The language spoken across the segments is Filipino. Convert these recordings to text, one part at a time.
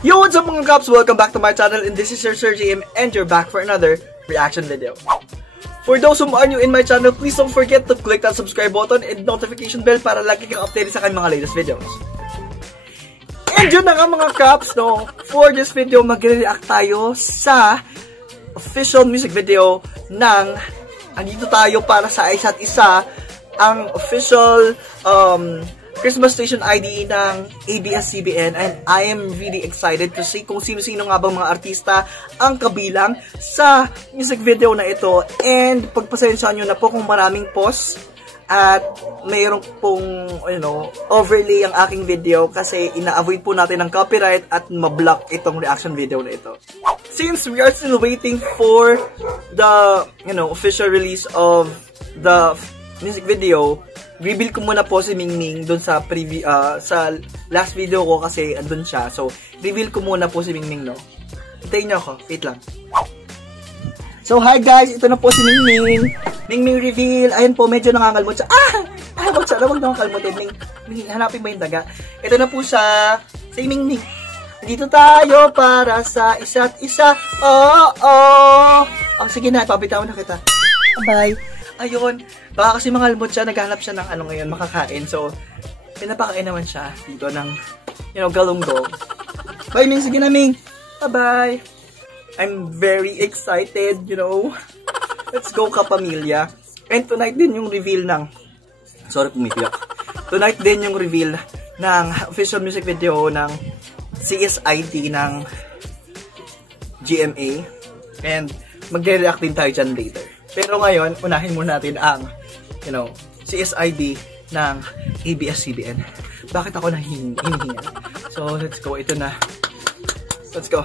Yo, what's up mga Kaps? Welcome back to my channel, and this is your Sir GM, and you're back for another reaction video. For those who are new in my channel, please don't forget to click that subscribe button and notification bell para lagi kang updated sa aking mga latest videos. And yun na nga mga Kaps, no? For this video, magre-react tayo sa official music video ng andito tayo para sa isa't isa ang official Christmas Station ID ng ABS-CBN, and I am really excited to see kung sino-sino nga bang mga artista ang kabilang sa music video na ito. And pagpasensyahan nyo na po kung maraming pause at mayroon pong overlay ang aking video kasi ina-avoid po natin ng copyright at ma-block itong reaction video na ito. Since we are still waiting for the official release of the music video, reveal ko muna po si Mingming dun sa sa last video ko kasi andun siya. So, reveal ko muna po si Mingming, no? Hintayin niyo ako. Wait lang. So, hi guys! Ito na po si Mingming. Mingming reveal. Ayun po, medyo nangangalmot siya. Huwag naman kalmutin. Mingming, hanapin mo yung daga. Ito na po siya. Si Mingming. Dito tayo para sa isa't isa. Oh, sige na. Pabitawan na kita. Bye. Ayun. Baka kasi mangalmot siya, naghanap siya ng ngayon, makakain. So, pinapakain naman siya dito ng, galunggong. Bye, Ming. Sige na, Ming. Bye-bye. I'm very excited, Let's go, kapamilya. And tonight din yung reveal ng, sorry, pumipiyak. Tonight din yung reveal ng official music video ng CSID ng GMA. And magre-react din tayo dyan later. Pero ngayon, unahin muna natin ang, CSID ng ABS-CBN. Bakit ako hinihinga? So, let's go. Ito na. Let's go.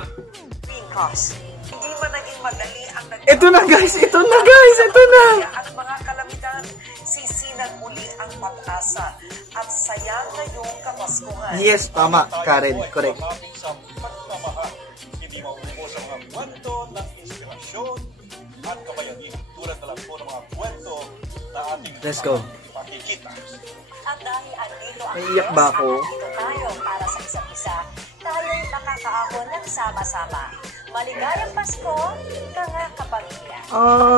Hindi man naging madali ang ito na, guys! Ito na, guys! Ito na! Ang mga kalamidad, sisinan muli ang pag-asa at saya ngayong Kapaskuhan. Yes, tama, Karen. Correct. Hindi maubos ang mga kwento ng inspirasyon at kabayanihan tulad na lang po ng mga kwento na ating makikita. At dahil andito ang naiiyak ba ako? Dito tayo para sa isa't isa, tayo'y nakakaahon ng sama-sama. Maligayang Pasko, mga kapamilya.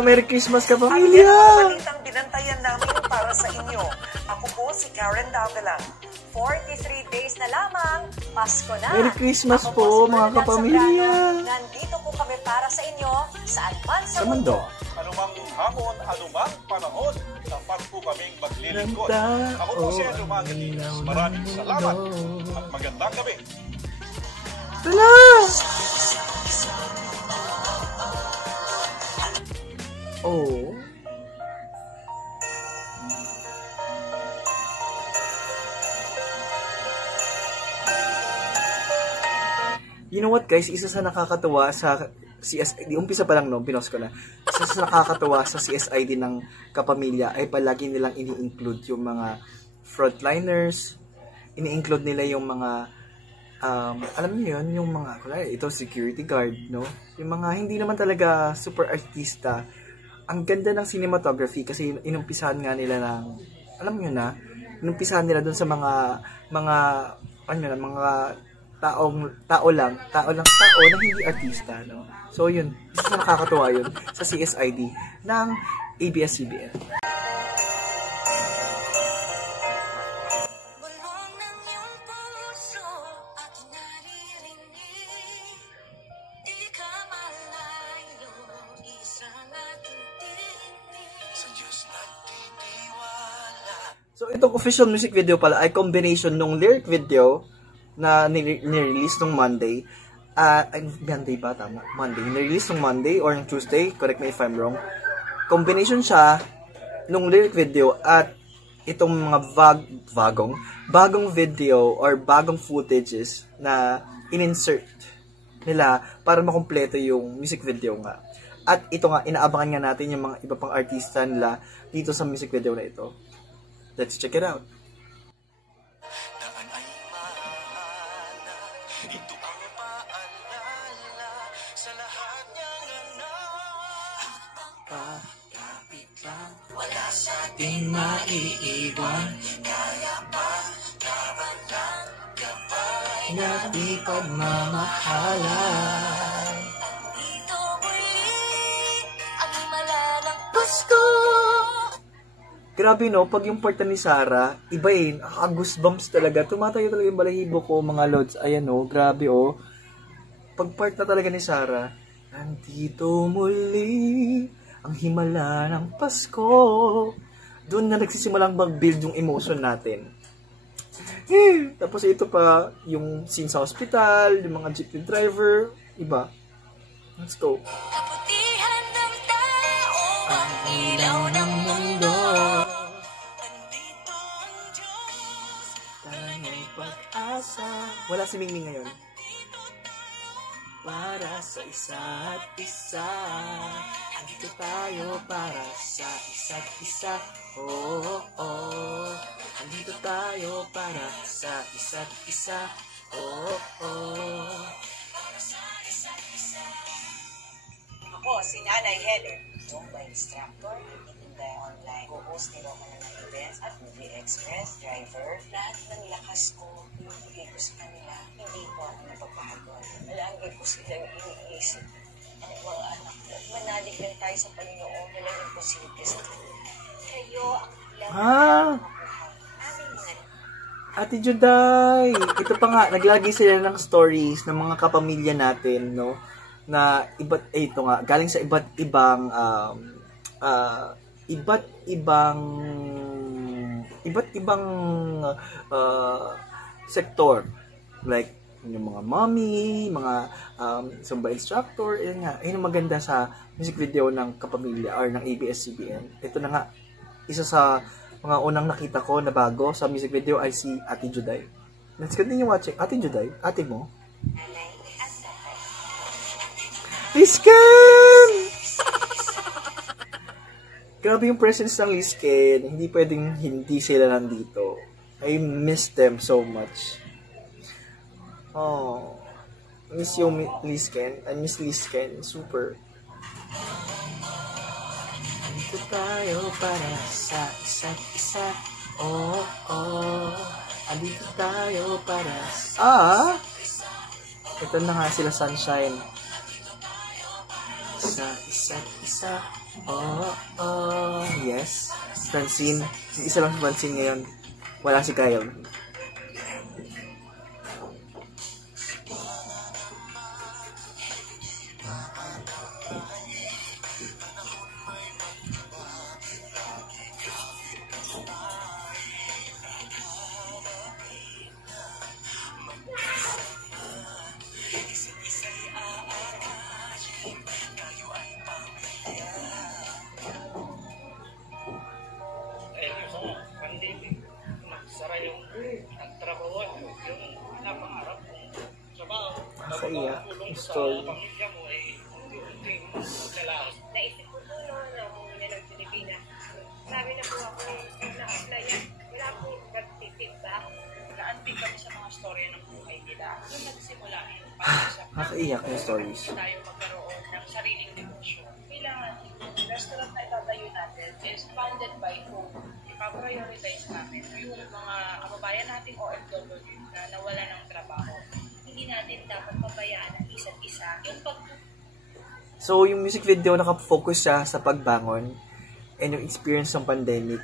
Merry Christmas, kapamilya! Ang balitang binantayan namin para sa inyo. Ako po si Karen Davalang. 43 days na lamang, Pasko na. Merry Christmas po, mga kapamilya. Nandito po kami para sa inyo, saan man sa mundo. Anumang hamon, anumang panahon, dapat po kaming maglilingkod. Ako po si Andrew Magni. Maraming salamat at magandang gabi. Tala! Oh. You know what, guys? Isa sa nakakatuwa sa CSID, umpisa pa lang, no? Pinost ko na. Isa sa nakakatuwa sa CSID ng kapamilya ay palagi nilang ini-include yung mga frontliners, ini-include nila yung mga alam niyo yun, yung mga, ito, security guard, no? Yung mga hindi naman talaga super artista. Ang ganda ng cinematography kasi inumpisahan nga nila ng, alam niyo na, inumpisahan nila dun sa mga tao lang na hindi artista, no? So yun, isa na nakakatuwa yun sa CSID ng ABS-CBN. So itong official music video pala ay combination ng lyric video na ni-release nung Monday. Monday ba? Tama. Monday. Ni-release nung Monday or Tuesday. Correct me if I'm wrong. Combination siya nung lyric video at itong mga bagong video or bagong footages na in-insert nila para makumpleto yung music video nga. At ito nga, inaabangan nga natin yung mga iba pang artista nila dito sa music video na ito. Let's check it out. Ito ang paalala sa lahat niyang Kapit lang, wala sa ating maiiwan. kaya pa, kabalang, kapay na di pagmamahalan. Dito muli ang himala ng Pasko. Grabe no, pag yung part ni Sarah, iba eh, goosebumps talaga. Tumatayo talaga yung balahibo ko, mga lods. Ayan no, grabe oh. Pag part na talaga ni Sarah, nandito muli ang himala ng Pasko. Doon na nagsisimulang mag-build yung emotion natin. Tapos ito pa, yung scene sa hospital, yung mga jeepney driver, iba. Let's go. Kaputihan ng tao, ang ilaw ng mundo. Nandito ang Diyos, Tanging pag-asa. Wala si Mingming ngayon. Para sa isa't isa. Andito tayo para sa isa't isa. Oh, oh. Andito tayo para sa isa't isa. Oh, oh. Ako, si Nanay Helen, Zumba instructor, nagtitinda online, co-host ni Roma ng events at movie express, driver. Lahat ng lakas ko, pinibigay ko sa kanila. Hindi po ako napapagod. Lagi ko silang iniisip. Ang mga anak ko, manalig lang tayo sa Panginoon, walang imposible sa kanila. Kayo ang ilang aming mga Ate Juday! Ito pa nga, naglagi sila ng stories ng mga kapamilya natin, no? Na ito nga, galing sa iba't ibang sektor. Like, yung mga mommy, mga Zumba instructor, yun nga. Ayun ang maganda sa music video ng kapamilya or ng ABS-CBN. Ito na nga, isa sa mga unang nakita ko na bago sa music video ay si Ate Juday. Let's continue watching. Ate Juday, ate mo? nanay at tatay. Lisken! Grabe yung presence ng Lisken. Hindi pwedeng hindi sila nandito. I miss them so much. Oh. Miss you, Lisken. I miss Lisken. Super. Dito tayo para sa isa't isa. Oh, oh. Andito tayo para sa... Ito na nga sila, Sunshine. Sa isa't isa. Oh, oh. Yes. Francine. Isa lang si Francine ngayon. Wala si Kyle. Nakaiyak yung story. Naisip ko po noon na umuwi na ng Pilipinas. Sabi na po ako, na-apply yan. Wala po nagtitip ba? Nag-aantig kami sa mga storya ng buhay nila. Yung nagsimula yun, para sa Nakaiyak yung stories. tayo magkaroon ng sariling negosyo. Kailangan yung restaurant na itatayo natin is funded by whom? Ipa-prioritize natin yung mga kababayan nating OFW na nawala ng trabaho. Hindi natin dapat pabayaan ang isa't isa. Yung So, yung music video nakafocus siya sa pagbangon and yung experience ng pandemic.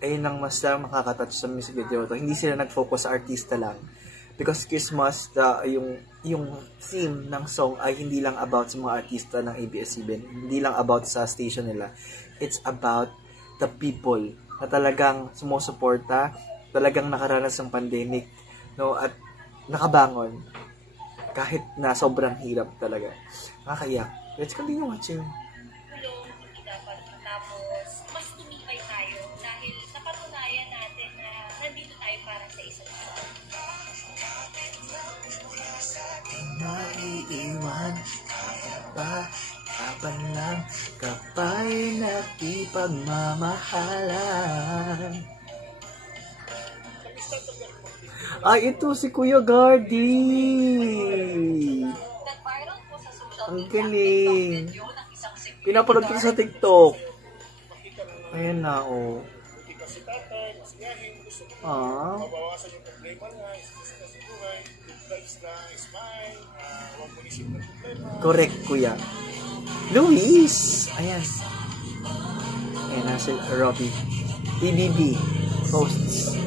Ayun ang mas lang makakatouch sa music video to. Hindi sila nag-focus sa artista lang. Because Christmas, yung theme ng song ay hindi lang about sa mga artista ng ABS-CBN. Hindi lang about sa station nila. It's about the people na talagang sumusuporta, talagang nakaranas ng pandemic, no? At nakabangon. Kahit na sobrang hirap talaga. Nakakaiyak. Let's continue watching. Tulong, hindi dapat matapos. Mas tumibay tayo dahil napatunayan natin na nandito tayo para sa isa't isa. Maiiwan ka ba? Kapan lang kapay nakipagmamahalan. Ay, ito si Kuya Gardy. Nag-viral po sa social Ang media galing. video ng isang security Pinapanood ko sa TikTok. Ayan na, oh. Kasi tatay, masiyahin, gusto ko Ah. mabawasan yung problema niya, stress na sa buhay, dahil Correct, kuya. Luis! Ayan. Ayan na si Robbie. BBB. Hosts.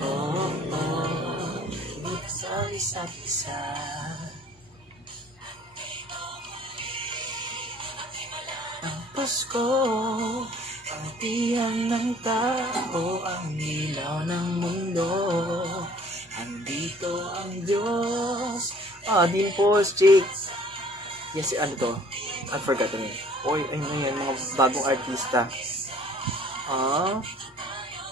Oh, oh. Dito sa isa't isa. Ang Pasko, ang tiyan ng tao, ang ilaw ng mundo. Andito ang Diyos. Dimples, Jake. Yes, ano to? I forgot to name. Oy, ayun na yan, mga bagong artista.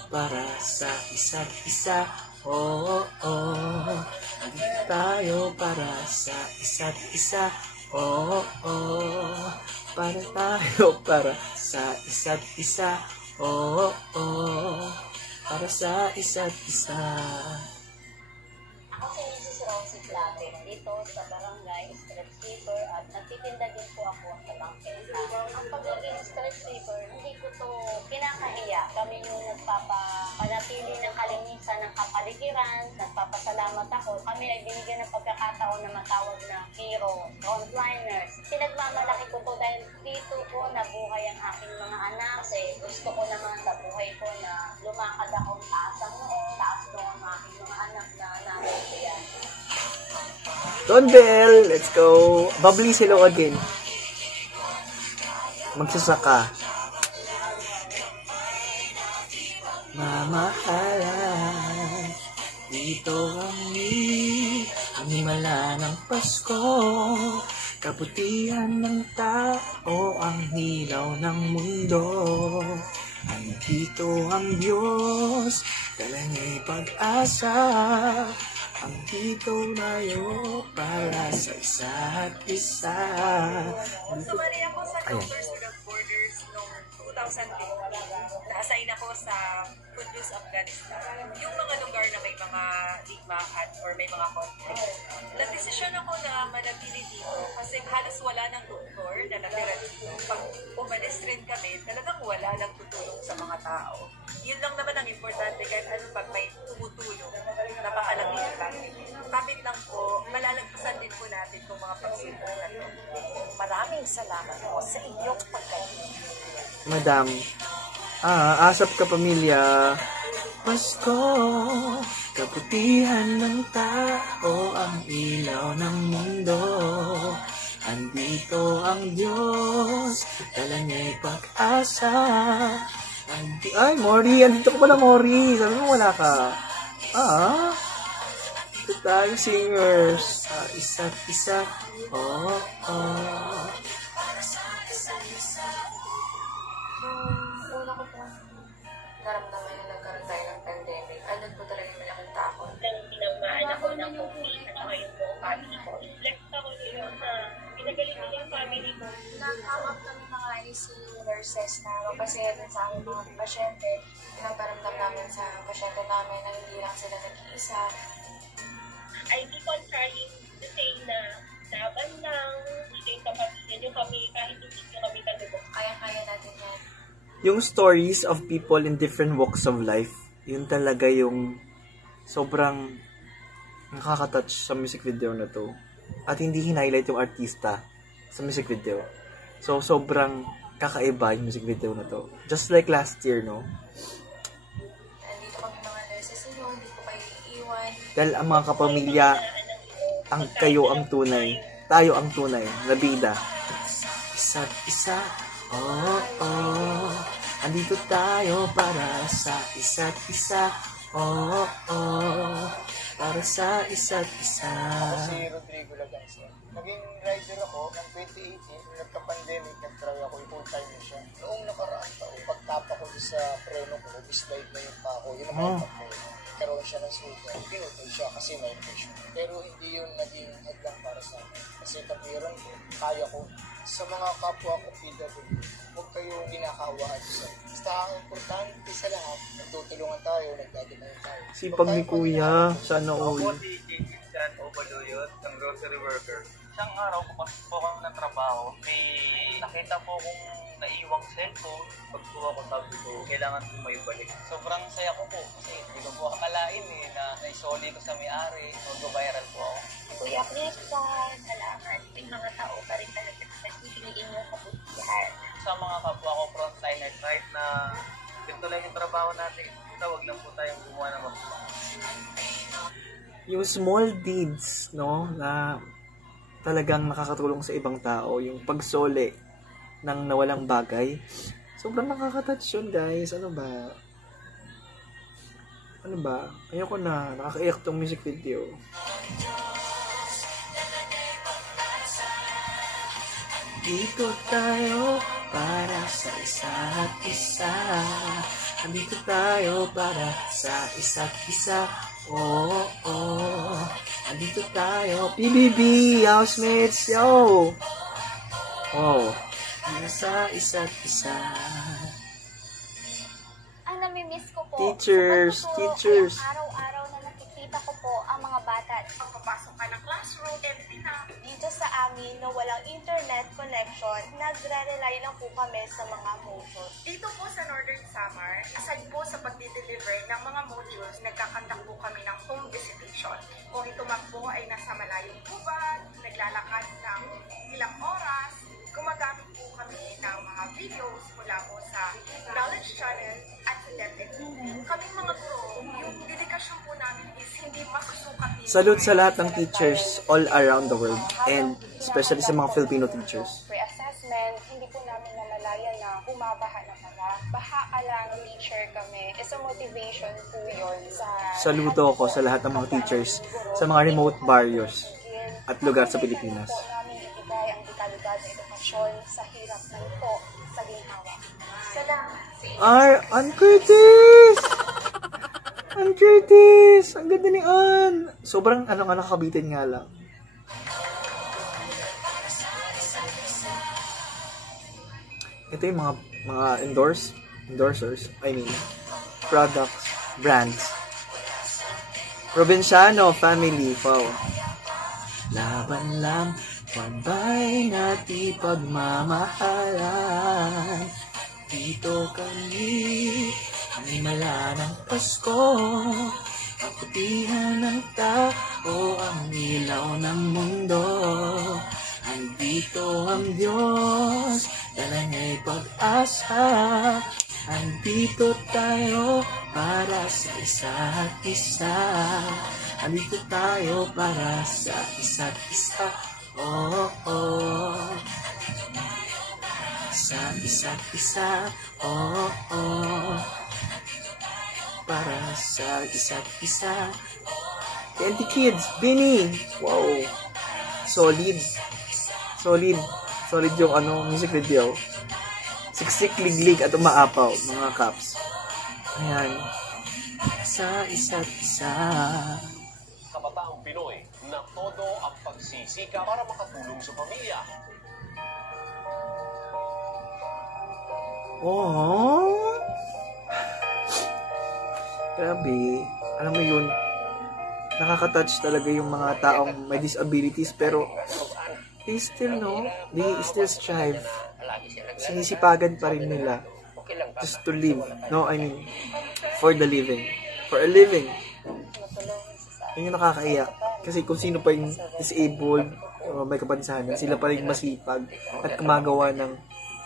Para sa isa't isa. Oh, oh. Andito tayo para sa isa't isa. Oh, oh. Para tayo, para sa isa't isa. Oh, oh. Para sa isa't isa. Ako si Mrs. Rosie Plate, dito sa barangay street sweeper at nagtitinda din po ako sa bangketa. Ang pagiging street sweeper, hindi ko to kinakahiya. Kami yung nagpapanatili ng kalinisan ng kapaligiran, nagpapasalamat ako. Kami ay binigyan ng pagkakataon na matawag na hero, frontliners. Pinagmamalaki ko to dahil dito ko nabuhay ang aking mga anak. Kasi gusto ko naman sa buhay ko na lumakad akong taas ang noon, taas noon ang aking mga anak na namin. Don Bell, let's go. Bubbly sila again. Magsasaka. Mamahalan, dito ang himala ng Pasko. Kabutihan ng tao, ang hilaw ng mundo. Andito ang Diyos, dala niya'y pag-asa. Andito tayo para sa isa't isa. Sumali ako sa Doctors Without Borders noong 2015. Na-assign ako sa Kunduz, Afghanistan. Yung mga lugar na may mga digmaan or may mga conflict. Nagdesisyon ako na manatili dito kasi halos wala ng doktor na natira dito. Pag umalis rin kami, talagang wala lang tutulong sa mga tao. Yun lang naman ang importante kahit ano pag may tumutulong, napakalaki yung family. Kapit lang po, malalagpasan din po natin kung mga pagsipon na ito. Maraming salamat po sa inyong pagkain. Madam, asap ka pamilya. Pasko, kabutihan ng tao, ang ilaw ng mundo. Andito ang Diyos, dala niya'y pag-asa. Ay, Mori, andito ko pala, Mori. Sabi mo wala ka. Ito tayo singers. Isa't isa. Oh, oh. Una ko po naramdaman na nagkaroon tayo ng pandemic. Ano po talaga yung malaking takot? Nang tinamaan ako ng COVID at saka yung buong family ko. Flex ako nila na pinagaling nila yung family ko. Nakakap kami mga ICU nurses na magpasaya sa aming mga pasyente. Pinaparamdam namin sa pasyente namin na hindi lang sila nag-iisa. I keep on trying to say na laban lang, dito yung kapatid nyo kami, kahit hindi nyo kami kalubog. Kaya-kaya natin yan. Yung stories of people in different walks of life, yun talaga yung sobrang nakaka-touch sa music video na to. At hindi hinighlight yung artista sa music video. So, sobrang kakaiba yung music video na to. Just like last year, no? Nandito kami mga nurses inyo, hindi ko kayo iiwan. Dahil ang mga kapamilya, kayo ang tunay, tayo ang tunay, na bida. Isa't isa, oh, oh. Andito tayo para sa isa't isa, oh, oh. Para sa isa't isa. Ako si Rodrigo Laganza. Naging rider ako ng 2018, nung nagka-pandemic, nag-try ako, i-full-time na siya. Noong nakaraan taon, pagtapa ko sa preno ko, dislide na yung pako, yun ang karoon siya ng sugat. Pinutol siya kasi may infection. Pero hindi yun naging hadlang para sa akin. Kasi kapiran ko, kaya ko. Sa mga kapwa ko, PW, huwag kayong ginakawaan sa. Basta ang importante sa lahat, nagtutulungan tayo, nagdadamayan tayo. Sipag ni Kuya, sana all. Ako si Jason Chan of Mapaluyot, ng grocery worker. Isang araw, pumasok po ako ng trabaho, may nakita po akong naiwang cellphone. Pag po ako sabi ko, kailangan po may balik. Sobrang saya ko po kasi hindi ko po akalain na naisoli ko sa may-ari. Mag-viral po ako. Kuya Chris, salamat. May mga tao pa rin talaga na nagbibigay ng kabutihan. Sa mga kapwa ko frontliner, Kahit na ganito lang yung trabaho natin, tawag lang po tayong gumawa ng mabuti. Yung small deeds, no, na talagang nakakatulong sa ibang tao, yung pagsole ng nawalang bagay, sobrang nakaka-touch yun, guys. Ano ba? Ayoko na, nakakaiyak tong music video. Dito tayo para sa isa't isa. Andito tayo para sa isa't isa. Oh, oh. Andito tayo. PBB, housemates, yo! Oh, sa isa't isa. Ang namimiss ko po, Teachers. araw-araw na nakikita ko po ang mga bata. Pagpapasok ka ng classroom, empty na. Dito sa amin na walang internet connection, nagre-rely lang po kami sa mga modules. Dito po sa Northern Samar, aside po sa pagdi-deliver ng mga modules, nagkakandak po kami ng home visitation. Kung ito man po ay nasa malayong gubat, naglalakad ng ilang oras, gumagamit po kami ng mga videos mula po sa Knowledge Channel at sa DepEd. Kaming mga guro, yung dedikasyon po namin is hindi masusukat. Salute sa lahat ng teachers all around the world, and especially sa mga Filipino teachers. Pre-assessment, hindi po namin namalayan na bumabaha na pala. Baha ka lang, teacher kami. Isa motivation po yun sa... Saludo ako sa lahat ng mga teachers sa mga remote barrios at lugar sa Pilipinas. Po namin ibigay ang dekalidad na edukasyon sa hirap na ito sa ginhawa. Salamat. Ann Curtis! Ann Curtis! Ang ganda ni Ann! Sobrang nakakabitin nga lang. Ito yung mga endorsers, products, brands. Provinciano family, wow. Laban lang, pabay natin pagmamahalan. Dito kami, animala ng Pasko. Kaputihan ng tao, ang ilaw ng mundo. Andito ang Diyos, dala niya'y pag-asa. Andito tayo para sa isa't isa. Andito tayo para sa isa't isa. Oh, oh. Sa isa't isa. Oh, oh. Para sa isa't isa. TNT Kids, Benny. Wow. Solid yung music video. Siksik, liglig at umaapaw, mga caps. Ayan. Sa isa't isa. Kabataang Pinoy na todo ang pagsisika para makatulong sa pamilya. Oh. Grabe. Alam mo yun, nakaka-touch talaga yung mga taong may disabilities, pero they still strive. Sinisipagan pa rin nila just to live. No, I mean, for a living. Yun yung nakakaiyak. Kasi kung sino pa yung disabled, may kapansanan, sila pa rin masipag at gumagawa ng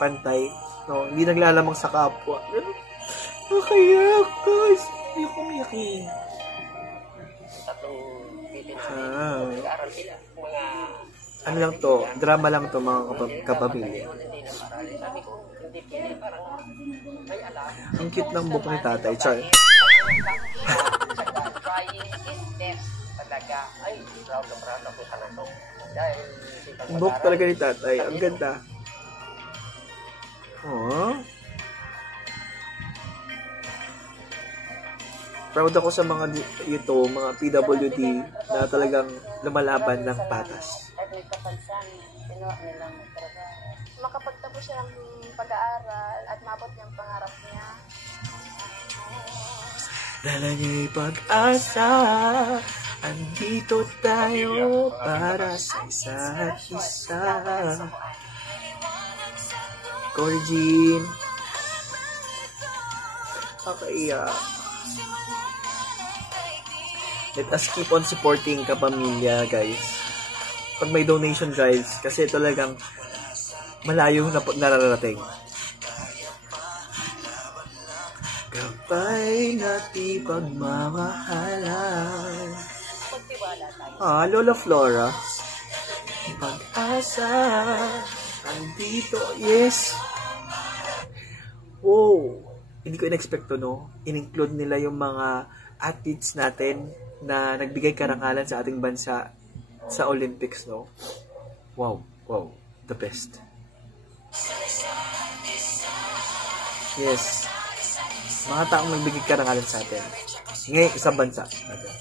pantay. No, hindi naglalamang sa kapwa. Nakaiyak, guys. Ayoko umiyak eh. Ano lang to, drama lang to, mga kapamilya. Ang cute ng buhok ni tatay, Char. Ang buhok talaga ni tatay, ang ganda. Oh. Proud ako sa mga mga PWD na talagang lumalaban ng patas. At may kapansan, ginawa nilang magtrabaho. Makapagtapos siya ng pag-aaral at mabot niyang pangarap niya. Dala niya'y pag-asa, Andito tayo para sa isa't isa. Corgin. Nakaiyak. Let us keep on supporting kapamilya, guys. Pag may donation drives, kasi talagang malayo na nararating. Kapay natin pagmamahalan. Lola Flora. Pag-asa. Andito. Yes. Wow. Hindi ko in-expect to, no? In-include nila yung mga athletes natin na nagbigay karangalan sa ating bansa sa Olympics, no? Wow. Wow. The best. Yes. Mga taong nagbigay karangalan sa atin. Ngayon, sa bansa natin.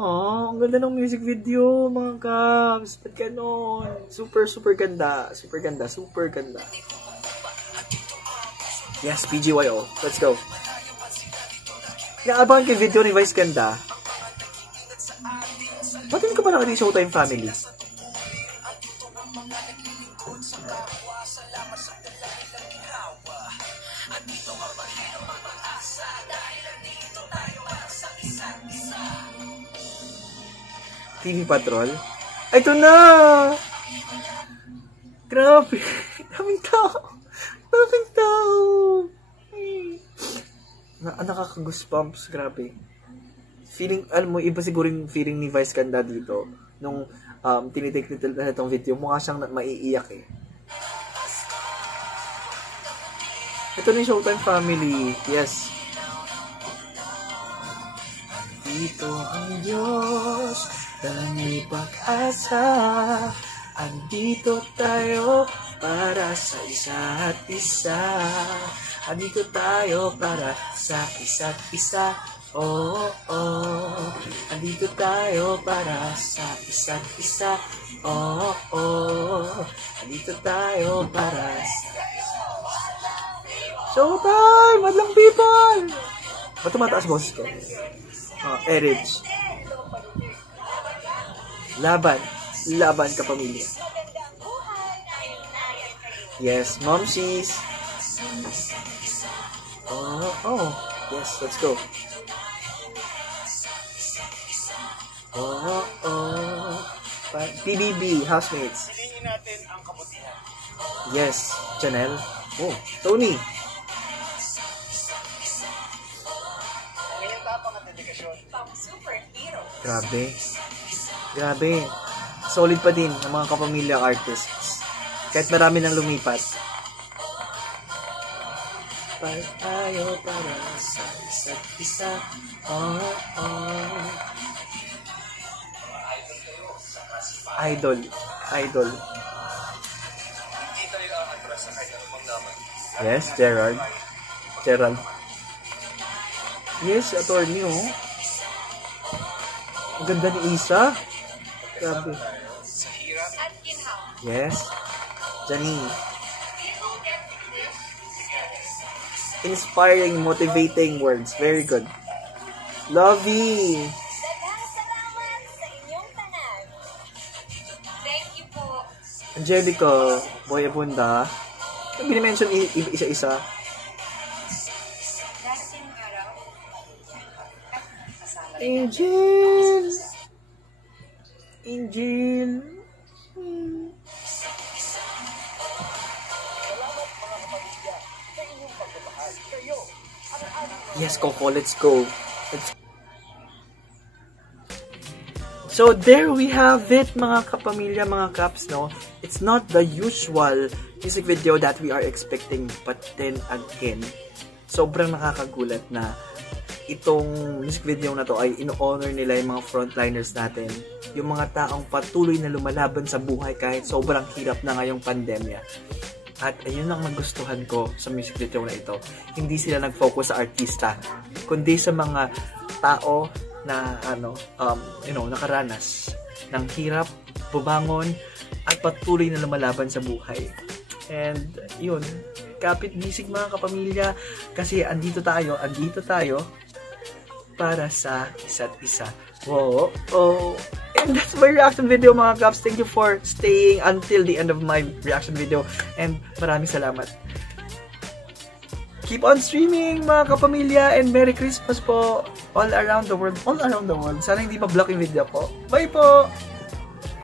Ang ganda ng music video, mga kabs. Ba't ganon? Super, super ganda. Super ganda, super ganda. Yes, PGYO. Let's go. Naabangan kay video ni Vice Ganda. Ba't hindi ko pa nakita yung Showtime Family? TV Patrol? Ay, ito na! Grabe! Daming tao! Daming tao! Nakaka-goosebumps. Grabe. Feeling, alam mo, iba siguro yung feeling ni Vice Ganda dito. Nung tinitake nila na itong video, mukha siyang maiiyak eh. Ito na yung Showtime Family. Yes. Dito ang Diyos. Dami pag-asa, andito tayo para sa isa't isa. Andito tayo para sa isa't isa. Oh, oh. Andito tayo para sa isa't isa. Oh, oh. Andito tayo para sa Showtime! Madlang people! Ba't tumataas boses ko? Erich. Laban. Laban kapamilya. Yes, momsies. Oh. Yes, let's go. Oh. PBB, housemates. Piliin natin ang kabutihan. Yes, Janelle. Oh, Tony. Ngayong tapang at dedikasyon. Superhero. Grabe. Solid pa din ang mga kapamilya artists. Kahit marami nang lumipat. Tayo para sa isa't isa. Idol. Hindi tayo atras sa kahit anong naman. Yes, Gerald. Yes, attorney, oh. Ang ganda ni Isa. Grabe. Yes. Janine. Inspiring, motivating words. Very good. Lovey. Thank you po. Angelica. Boy Abunda. Binimension isa-isa. Angel. Yes, Coco, let's go. So, there we have it, mga kapamilya, mga kaps, no? It's not the usual music video that we are expecting, but then again, sobrang nakakagulat na itong music video na to ay in-honor nila yung mga frontliners natin, yung mga taong patuloy na lumalaban sa buhay kahit sobrang hirap na ngayong pandemya. At ayun ang nagustuhan ko sa music video na ito. Hindi sila nag-focus sa artista, kundi sa mga tao na nakaranas ng hirap bumangon, at patuloy na lumalaban sa buhay. And yun, kapit bisig mga kapamilya, kasi andito tayo para sa isa't isa. Whoa, oh. And that's my reaction video mga kaps. Thank you for staying until the end of my reaction video. And maraming salamat. Keep on streaming mga kapamilya, and Merry Christmas po all around the world. Sana hindi ma-block yung video ko. Bye po!